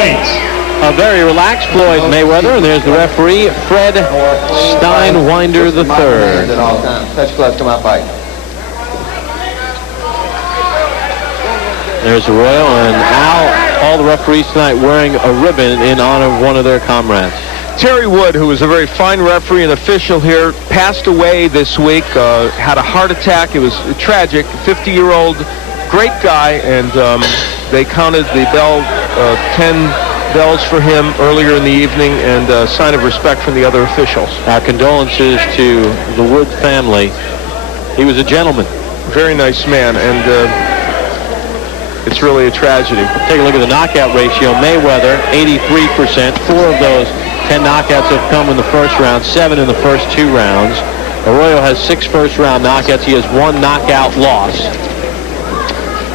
A very relaxed Floyd Mayweather, and there's the referee, Fred Steinwinder III. Touch gloves, come out, fight. There's Arroyo and Al, all the referees tonight wearing a ribbon in honor of one of their comrades. Terry Wood, who was a very fine referee and official here, passed away this week, had a heart attack. It was tragic. 50-year-old, great guy, and they counted the bell, 10 bells for him earlier in the evening, and a sign of respect from the other officials. Our condolences to the Wood family. He was a gentleman. Very nice man, and it's really a tragedy. Take a look at the knockout ratio. Mayweather, 83%. 4 of those 10 knockouts have come in the first round, 7 in the first 2 rounds. Arroyo has 6 first-round knockouts. He has 1 knockout loss.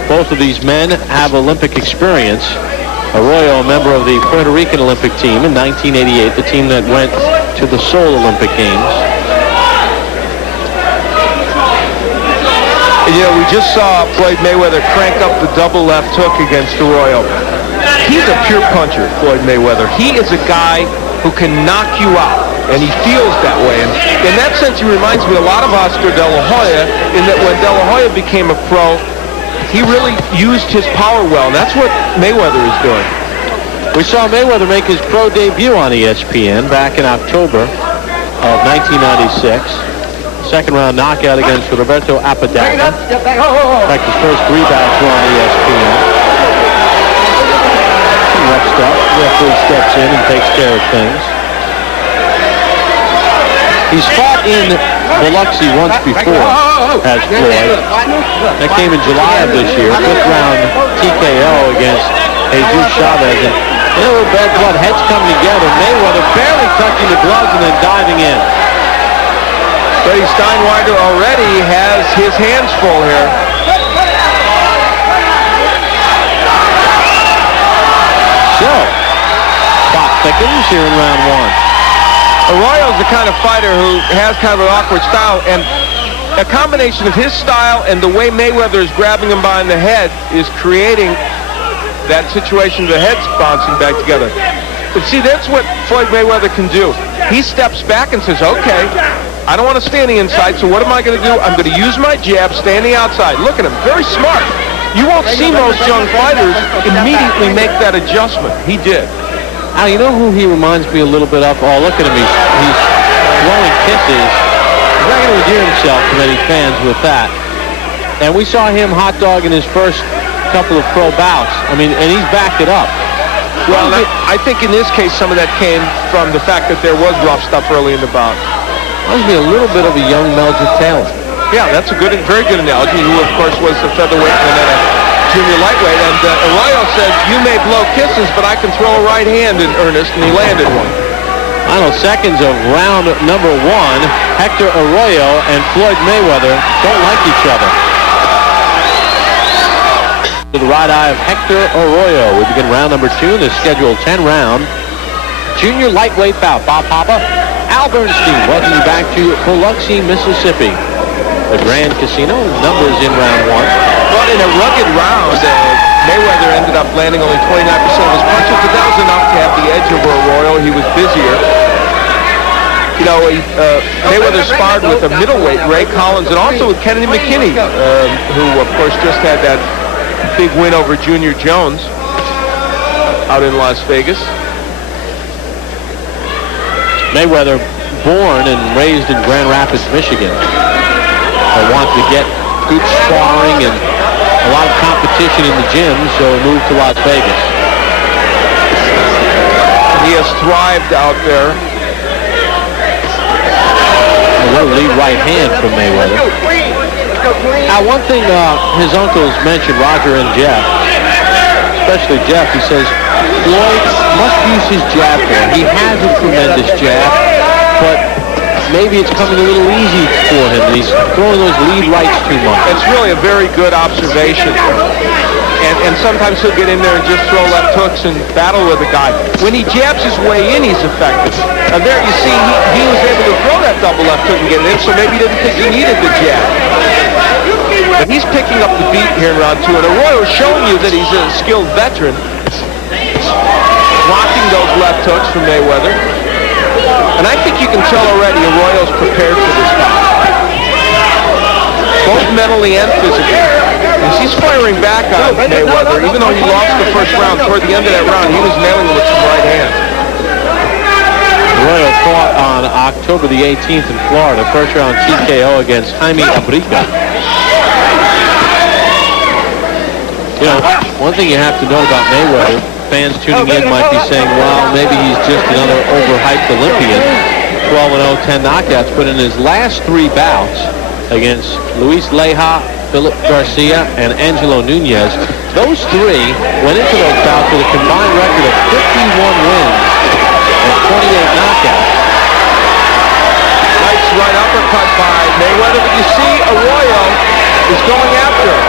Both of these men have Olympic experience. Arroyo, a member of the Puerto Rican Olympic team in 1988, the team that went to the Seoul Olympic Games. You know, we just saw Floyd Mayweather crank up the double left hook against Arroyo. He's a pure puncher, Floyd Mayweather. He is a guy who can knock you out, and he feels that way. And in that sense, he reminds me a lot of Oscar De La Hoya, in that when De La Hoya became a pro, he really used his power well, and that's what Mayweather is doing. We saw Mayweather make his pro debut on ESPN back in October of 1996. Second-round knockout against Roberto Apodaca. In fact, his first 3 bouts were on ESPN. Rough stuff. The referee steps in and takes care of things. He's fought in Biloxi once before, has Floyd. That came in July of this year. 5th round TKO against Jesus Chavez. And a little bad blood, heads coming together. Mayweather barely touching the gloves and then diving in. Freddie Steinwinder already has his hands full here. So, plot thickens here in round 1. Arroyo's the kind of fighter who has kind of an awkward style, and a combination of his style and the way Mayweather is grabbing him behind the head is creating that situation, the head's bouncing back together. But see, that's what Floyd Mayweather can do. He steps back and says, okay, I don't want to stay on the inside, so what am I going to do? I'm going to use my jab, stay on the outside. Look at him, very smart. You won't see most young fighters immediately make that adjustment. He did. Al, you know who he reminds me a little bit of? Oh, look at him, he's blowing kisses. He's not going to endear himself to many fans with that. And we saw him hot dog in his first couple of pro bouts. I mean, and he's backed it up. Well, I think in this case, some of that came from the fact that there was rough stuff early in the bout. Reminds me a little bit of a young Meldrick Taylor. Yeah, that's a very good analogy, who, of course, was the featherweight and then a junior lightweight. And Arroyo says, you may blow kisses, but I can throw a right hand in earnest, and he landed one. Final seconds of round number 1. Hector Arroyo and Floyd Mayweather don't like each other. To the right eye of Hector Arroyo. We begin round number 2 in the scheduled 10-round junior lightweight bout. Bob Papa, Al Bernstein, welcome you back to Biloxi, Mississippi. The Grand Casino, numbers in round 1. Well, in a rugged round, Mayweather ended up landing only 29% of his punches, but that was enough to have the edge over Arroyo. He was busier. You know, Mayweather sparred with a middleweight, Ray Collins, and also with Kennedy McKinney, who, of course, just had that big win over Junior Jones out in Las Vegas. Mayweather, born and raised in Grand Rapids, Michigan, wanted to get good sparring and a lot of competition in the gym, so he moved to Las Vegas. He has thrived out there. A little lead right hand from Mayweather. Now, one thing his uncles mentioned, Roger and Jeff, especially Jeff, he says, Floyd must use his jab more. He has a tremendous jab, but maybe it's coming a little easy for him. He's throwing those lead rights too much. It's really a very good observation. And sometimes he'll get in there and just throw left hooks and battle with a guy. When he jabs his way in, he's effective. And there you see he was able to throw that double left hook and get it in, so maybe he didn't think he needed the jab. But he's picking up the beat here in round 2, and Arroyo is showing you that he's a skilled veteran. avoiding those left hooks from Mayweather. And I think you can tell already Arroyo's prepared for this fight, both mentally and physically. As he's firing back on Mayweather, even though he lost the first round, toward the end of that round, he was nailing him with some right hands. Arroyo fought on October the 18th in Florida, first round TKO against Jaime Abrica. You know, one thing you have to know about Mayweather, fans tuning in might be saying, well, maybe he's just another overhyped Olympian. 12-0, 10 knockouts, but in his last 3 bouts against Luis Leija, Philip Garcia, and Angelo Nunez, those 3 went into those bouts with a combined record of 51 wins and 28 knockouts. Nice right uppercut by Mayweather, but you see Arroyo is going after him.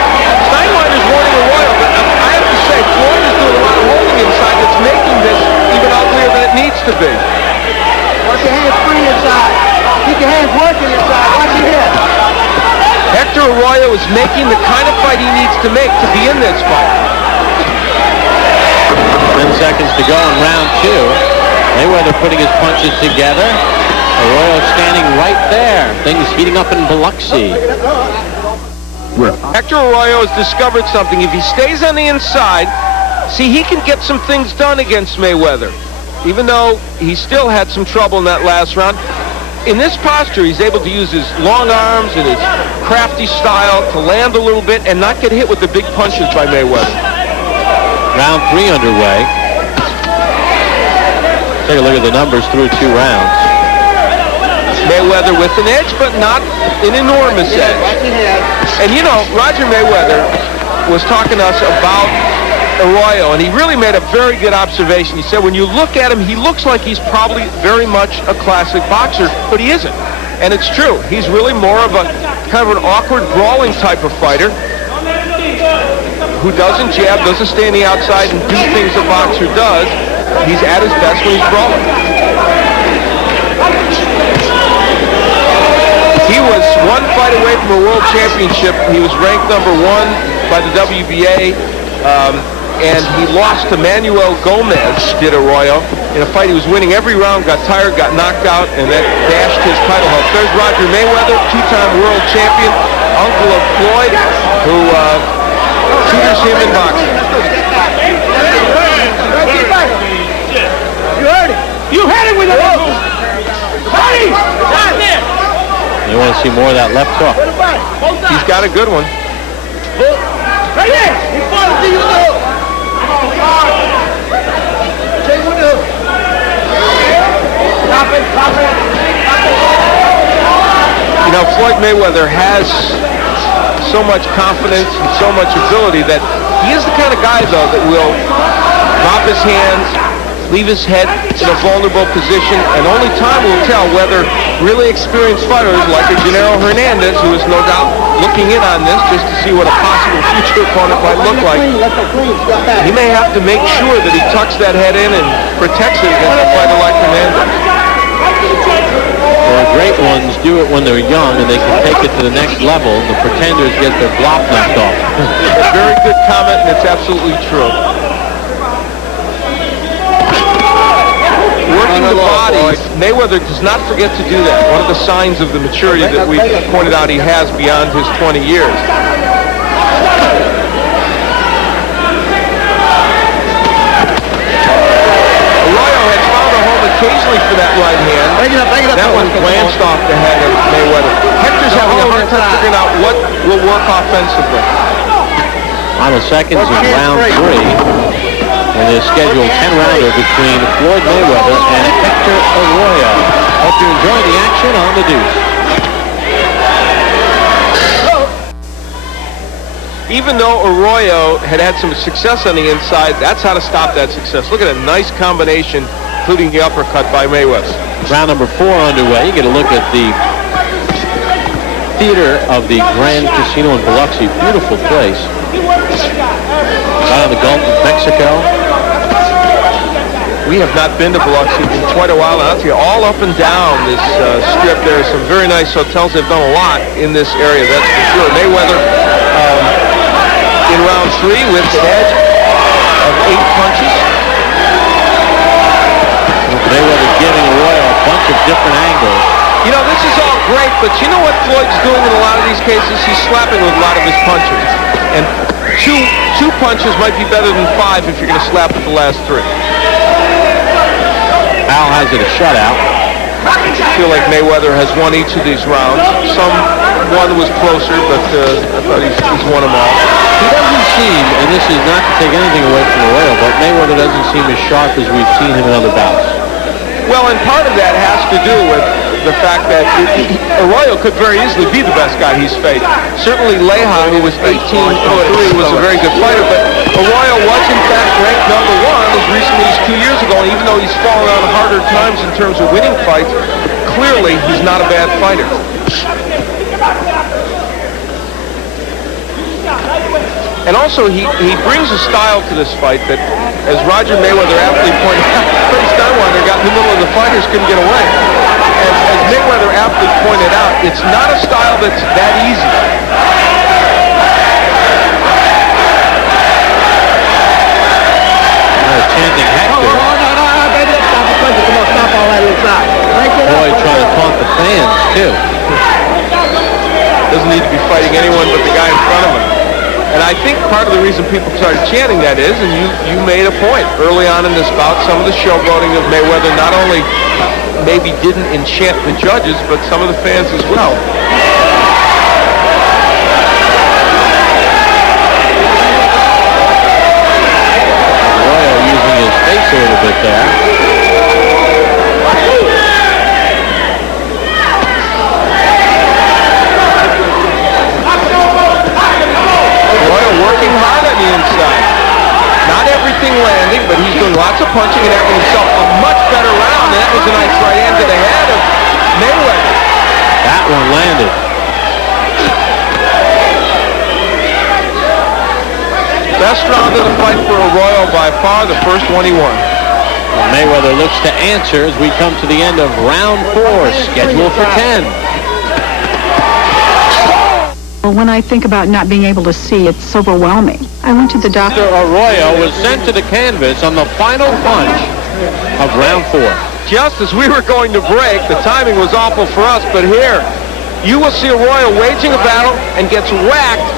Steinweiner's warning Arroyo, but I have to say, Floyd is doing a lot of holding inside that's making this even uglier than it needs to be. Watch your hands free inside. Keep your hands working inside. Watch your head. Hector Arroyo is making the kind of fight he needs to make to be in this fight. 10 seconds to go in round 2. Mayweather putting his punches together. Arroyo standing right there. Things heating up in Biloxi. Hector Arroyo has discovered something. If he stays on the inside, see, he can get some things done against Mayweather. Even though he still had some trouble in that last round. In this posture, he's able to use his long arms and his crafty style to land a little bit and not get hit with the big punches by Mayweather. Round 3 underway. Take a look at the numbers through 2 rounds. Mayweather with an edge, but not an enormous edge. And you know, Roger Mayweather was talking to us about Arroyo, and he really made a very good observation. He said, when you look at him, he looks like he's probably very much a classic boxer, but he isn't. And it's true. He's really more of a kind of an awkward, brawling type of fighter who doesn't jab, doesn't stay on the outside and do things a boxer does. He's at his best when he's brawling. He was 1 fight away from a world championship. He was ranked number 1 by the WBA, and he lost to Manuel Gomez, did Arroyo, in a fight he was winning every round, got tired, got knocked out, and that dashed his title hopes. There's Roger Mayweather, 2-time world champion, uncle of Floyd, who tutors him in boxing. You heard it. You had it with the move. Buddy! Right there. You want to see more of that left hook. He's got a good one. Right there. He fought to you with the hook. Take with the hook. Stop it. Stop it. You know, Floyd Mayweather has so much confidence and so much ability that he is the kind of guy, though, that will drop his hands, leave his head in a vulnerable position, and only time will tell whether really experienced fighters like a Gennaro Hernandez, who is no doubt looking in on this just to see what a possible future opponent might look like. He may have to make sure that he tucks that head in and protects it against a fighter like Hernandez. The great ones do it when they're young and they can take it to the next level. The pretenders get their block knocked off. A very good comment, and it's absolutely true. Working the body, Mayweather does not forget to do that. One of the signs of the maturity that we pointed out he has beyond his 20 years. Arroyo has found a home occasionally for that right hand. That one glanced off the head of Mayweather. Hector's having a hard time figuring out what will work offensively. Final seconds in round 3. And a scheduled 10-rounder between Floyd Mayweather and Hector Arroyo. Hope you enjoy the action on the Deuce. Even though Arroyo had some success on the inside, that's how to stop that success. Look at a nice combination, including the uppercut by Mayweather. Round number 4 underway. You get a look at the theater of the Grand Casino in Biloxi. Beautiful place. Out on the Gulf of Mexico. We have not been to Biloxi in quite a while. I'll tell you, all up and down this strip, there are some very nice hotels. They've done a lot in this area, that's for sure. Mayweather in round 3 with an edge of 8 punches. Mayweather giving Arroyo a bunch of different angles. You know, this is all great, but you know what Floyd's doing in a lot of these cases? He's slapping with a lot of his punches. And two punches might be better than 5 if you're going to slap with the last 3. Al has it a shutout. I feel like Mayweather has won each of these rounds. One was closer, but I thought he's won them all. He doesn't seem, and this is not to take anything away from Arroyo, but Mayweather doesn't seem as sharp as we've seen him in other bouts. Well, and part of that has to do with the fact that Arroyo could very easily be the best guy he's faced. Certainly Leja, who was 18-3, was a very good fighter, but Arroyo was in fact ranked number 1 as recently as 2 years ago, and even though he's fallen on harder times in terms of winning fights, clearly he's not a bad fighter. And also, he brings a style to this fight that, as Roger Mayweather aptly pointed out, Freddie Steinwander got in the middle of the fighters, couldn't get away. As Mayweather aptly pointed out, it's not a style that's that easy. Chanting Hector. Boy, trying to taunt the fans, too. Doesn't need to be fighting anyone but the guy in front of him. And I think part of the reason people started chanting that is, and you made a point early on in this bout, some of the showboating of Mayweather not only maybe didn't enchant the judges, but some of the fans as well. Arroyo using his face a little bit there. Working hard on the inside. Not everything landing, but he's doing lots of punching and having himself a much better round. And that was a nice right hand to the head of Mayweather. That one landed. Best round of the fight for Arroyo by far, the first one he won. Well, Mayweather looks to answer as we come to the end of round 4, scheduled for 10. When I think about not being able to see, it's overwhelming. I went to the doctor. Arroyo was sent to the canvas on the final punch of round 4. Just as we were going to break, the timing was awful for us, but here, you will see Arroyo waging a battle and gets whacked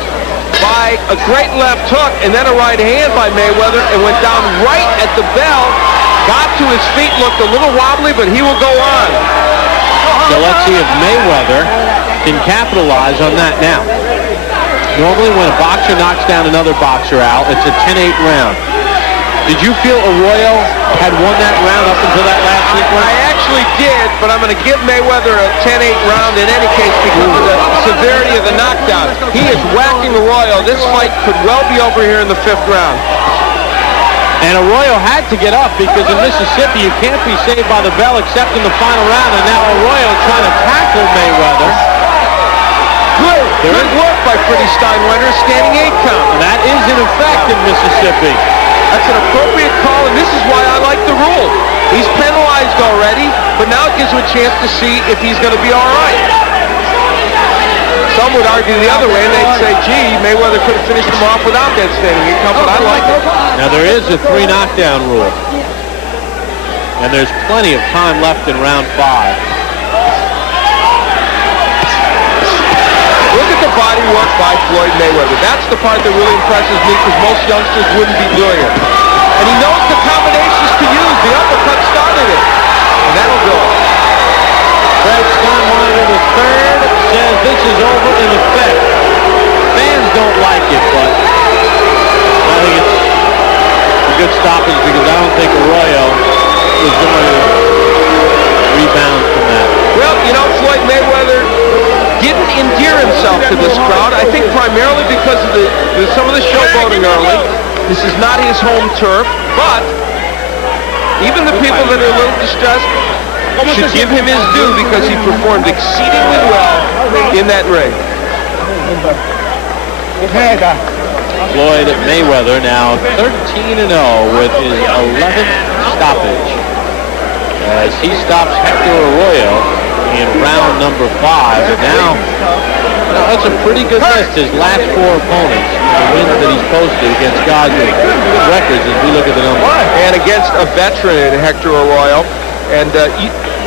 by a great left hook and then a right hand by Mayweather and went down right at the bell, got to his feet, looked a little wobbly, but he will go on. So let's see if Mayweather can capitalize on that now. Normally when a boxer knocks down another boxer out, it's a 10-8 round. Did you feel Arroyo had won that round up until that last sequence? I actually did, but I'm going to give Mayweather a 10-8 round in any case because of the severity of the knockdown. He is whacking Arroyo. This fight could well be over here in the 5th round. And Arroyo had to get up because in Mississippi you can't be saved by the bell except in the final round. And now Arroyo trying to tackle Mayweather. Good work by Freddie Steinwander, standing 8 count. And that is in effect in Mississippi. That's an appropriate call, and this is why I like the rule. He's penalized already, but now it gives him a chance to see if he's going to be all right. Some would argue the other way, and they'd say, gee, Mayweather could have finished him off without that standing 8 count, but I like it. Now there is a 3 knockdown rule. And there's plenty of time left in round 5. Look at the body work by Floyd Mayweather. That's the part that really impresses me because most youngsters wouldn't be doing it. And he knows the combinations to use. The uppercut started it. And that'll do it. Fred Steinwander III says this is over in effect. Fans don't like it, but I think it's a good stoppage because I don't think Arroyo is going to rebound from that. Well, you know, Floyd Mayweather didn't endear himself to this crowd, I think primarily because of some of the showboating early. This is not his home turf, but even the people that are a little distressed should give him his due because he performed exceedingly well in that ring. Floyd Mayweather now 13-0 with his 11th stoppage as he stops Hector Arroyo in round number 5, and now that's a pretty good list. His last 4 opponents, the wins that he's posted against guys with good records as we look at the numbers. And against a veteran in Hector Arroyo, And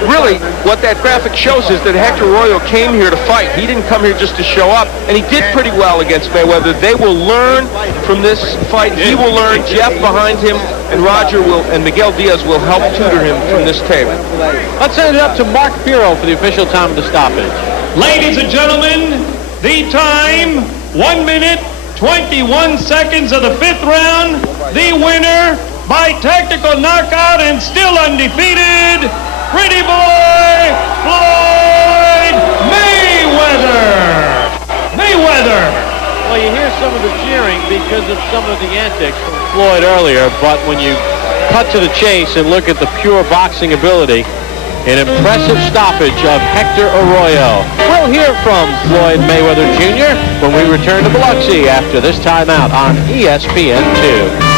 really, what that graphic shows is that Hector Arroyo came here to fight. He didn't come here just to show up, and he did pretty well against Mayweather. They will learn from this fight. He will learn. Jeff behind him, and Roger will, and Miguel Diaz will help tutor him from this tape. Let's send it up to Mark Pirro for the official time of the stoppage. Ladies and gentlemen, the time, 1 minute, 21 seconds of the 5th round. The winner by technical knockout and still undefeated, Pretty Boy Floyd Mayweather. Mayweather. Well, you hear some of the cheering because of some of the antics from Floyd earlier, but when you cut to the chase and look at the pure boxing ability, an impressive stoppage of Hector Arroyo. We'll hear from Floyd Mayweather Jr. when we return to Biloxi after this timeout on ESPN2.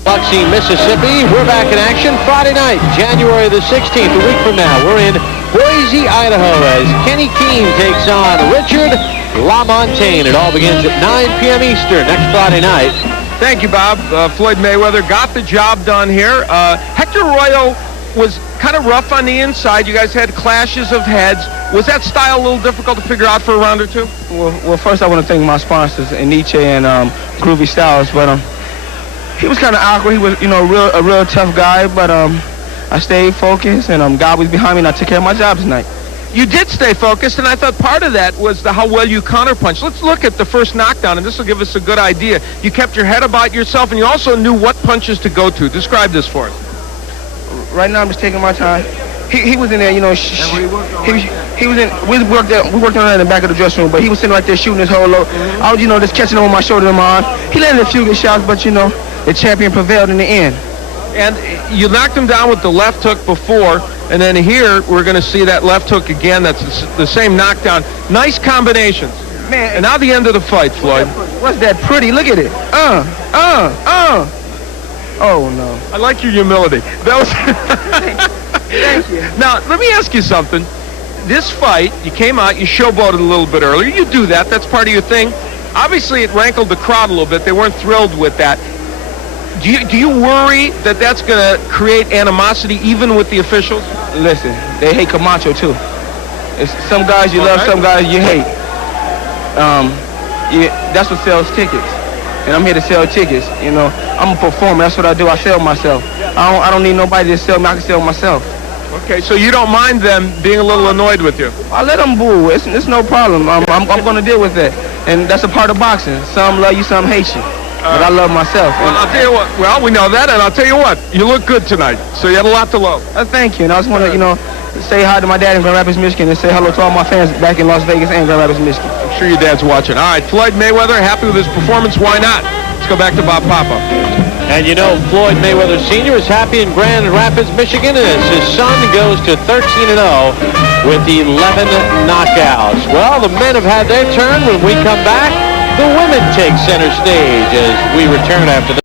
Biloxi, Mississippi. We're back in action Friday night, January the 16th, a week from now. We're in Boise, Idaho, as Kenny Keene takes on Richard LaMontagne. It all begins at 9 p.m. Eastern next Friday night. Thank you, Bob. Floyd Mayweather got the job done here. Hector Arroyo was kind of rough on the inside. You guys had clashes of heads. Was that style a little difficult to figure out for a round or two? Well, first I want to thank my sponsors, Nietzsche and Groovy Styles, but he was kind of awkward. He was, a real tough guy, but I stayed focused, and God was behind me, and I took care of my job tonight. You did stay focused, and I thought part of that was how well you counterpunched. Let's look at the first knockdown, and this will give us a good idea. You kept your head about yourself, and you also knew what punches to go to. Describe this for us. Right now, I'm just taking my time. He was in there, he was in. We worked on it in the back of the dressing room, but he was sitting right there shooting his whole load. I was, just catching him on my shoulder and my arm. He landed a few good shots, but the champion prevailed in the end. And you knocked him down with the left hook before, and then here we're going to see that left hook again. That's the same knockdown. Nice combinations. Man, and now the end of the fight, Floyd. What's that pretty? Look at it. Oh, no. I like your humility. That was. Thank you. Now, let me ask you something. This fight, you came out, you showboated a little bit earlier. You do that. That's part of your thing. Obviously, it rankled the crowd a little bit. They weren't thrilled with that. Do you worry that that's going to create animosity even with the officials? Listen, they hate Camacho, too. Some guys you love, some guys you hate. That's what sells tickets. And I'm here to sell tickets. I'm a performer. That's what I do. I sell myself. I don't need nobody to sell me. I can sell myself. Okay, so you don't mind them being a little annoyed with you? I let them boo. It's no problem. I'm going to deal with that. And that's a part of boxing. Some love you, some hate you. But I love myself. Well, I'll tell you what. Well, we know that, and I'll tell you what. You look good tonight, so you had a lot to love. Thank you. And I just want to, say hi to my dad in Grand Rapids, Michigan, and say hello to all my fans back in Las Vegas and Grand Rapids, Michigan. I'm sure your dad's watching. All right, Floyd Mayweather, happy with his performance. Why not? Let's go back to Bob Papa. And Floyd Mayweather Sr. is happy in Grand Rapids, Michigan, as his son goes to 13-0 with 11 knockouts. Well, the men have had their turn. When we come back, the women take center stage as we return after the